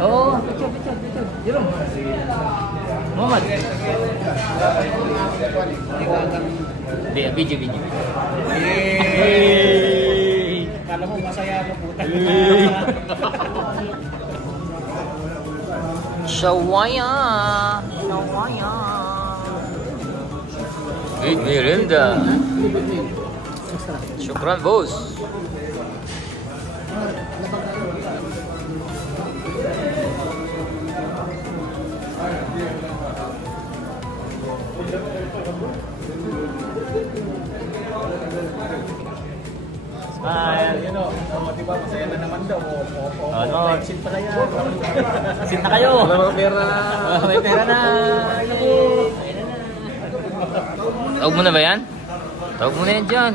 Oo, picture. Jerome. Muhammad. Hindi, video. Yay! Kala mo masaya mo puta. Shawaya. Eid merienda. Syukran, bos. Yun o, diba masaya na naman daw. Ano? Exit pala yan. Sit na kayo. Wala mga pera. May pera na. Tawag mo na ba yan? Tawag mo na yan dyan.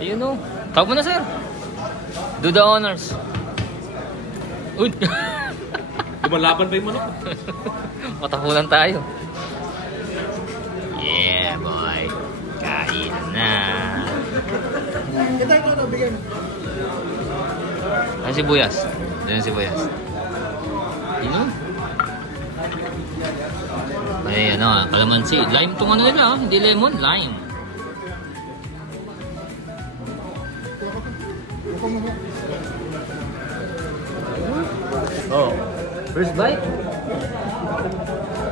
Ayun o. Tawag mo na, sir. Do the honors. Uy. Lumalaban pa yung manok. Matahulan tayo. Yeah, boy. Kain na. Ano sibuyas? Diyan sibuyas. Yun. Ay, ano, kalamansi. Lime tong ano nila, hindi lemon, lime. Oh, first bite.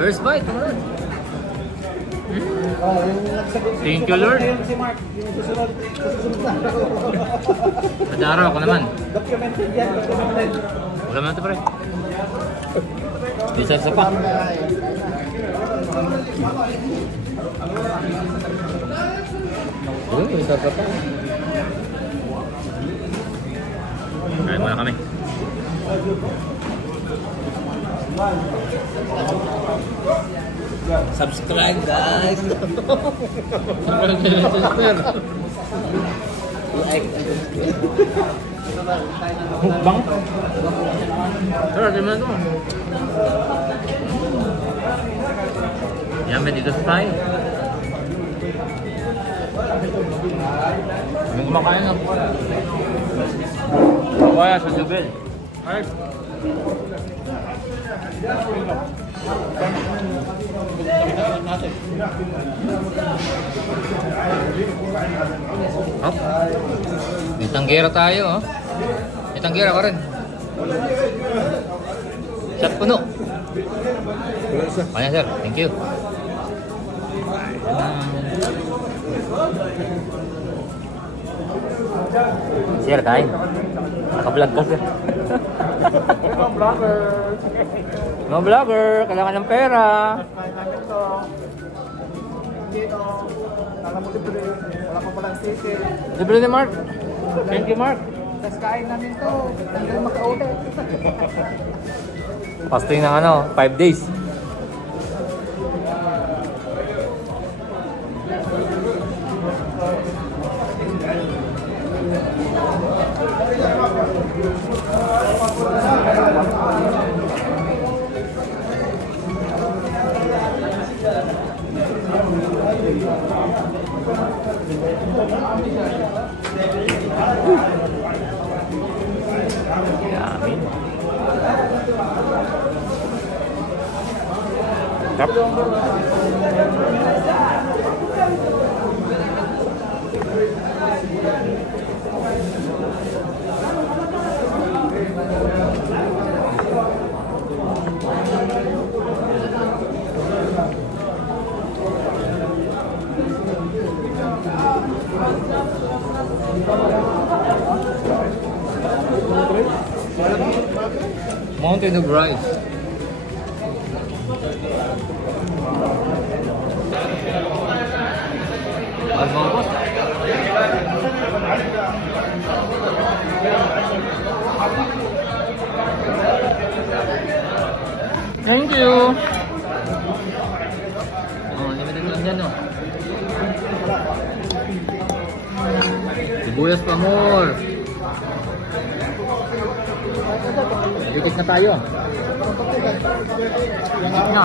First bite, come on. Thank you, Lord. Si Mark, susunod. Madara ako naman. Documented yan, documented. Wala naman ito, pre. Isa pa. Isa pa. Kain muna kami. Subscribe, guys. Mukbang? Sarap, di mo ito. Yan, may dito sa tayo. May kumakain na. Kaya sa Jubel. Ay. Hop. May tanggera tayo, oh. May tanggera ka rin. Shot puno. Kanya, sir. Thank you. Sir, kain. Naka-vlog ka, sir. No vlogger. No vlogger. Kailangan ng pera. Kain namin to. Dito. Kala mo libre. Wala pa palang sisi. Libre ni Mark. Thank you, Mark. Tapos kain namin to. Hindi maka-ulit. Fasting ng ano, 5 days. Yamin. Yep. Mountain of rice. Ano ba? Thank you. Oh, limited lang yan, no. Sibuyas pa more. Dikit na tayo. Dikit na.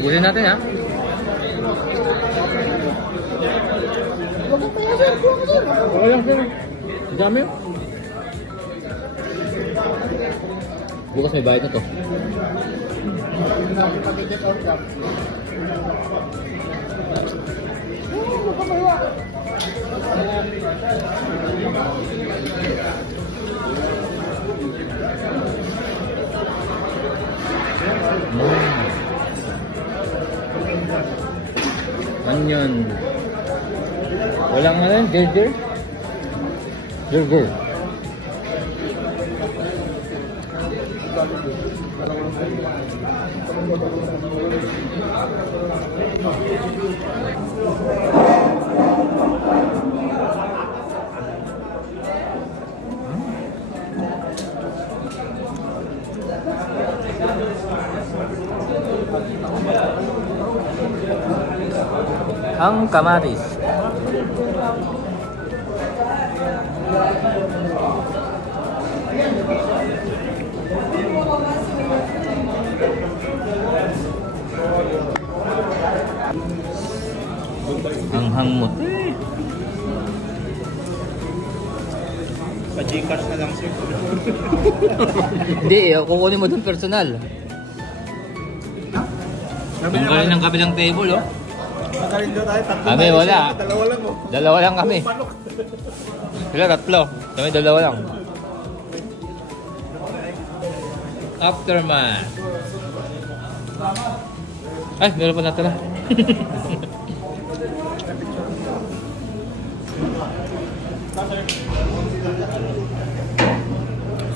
Busin natin ha. Okay lang sir. Dami. Bukas may bayad na to. Onion. Walang ano yun? Burger? Burger. Ang kamatis. Ang hangmot. Pa-Gcash na lang sir. Hindi, kukunin mo dun personal. Yung galing ng kabilang table, oh. Makarin daw tayo, tatlo Kami, tayo, wala. sir. Dalawa lang oh. Dalawa lang kami. Sila, tatlo. Kami, dalawa lang. Aftermath. Ay, meron pa natin na.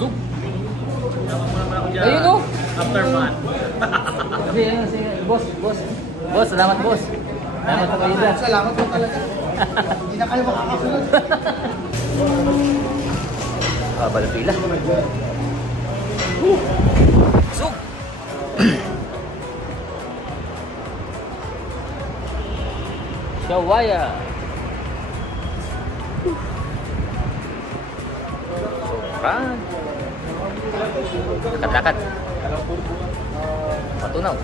Soup. Ayun, oh. Aftermath. Sige, boss. Boss, salamat boss. Salamat sa kayo. Salamat po talaga. Hindi na kayo makakasunod. Bala pila. Soup. Shawaya. Sobrang. Lakad-lakad. Patunaw.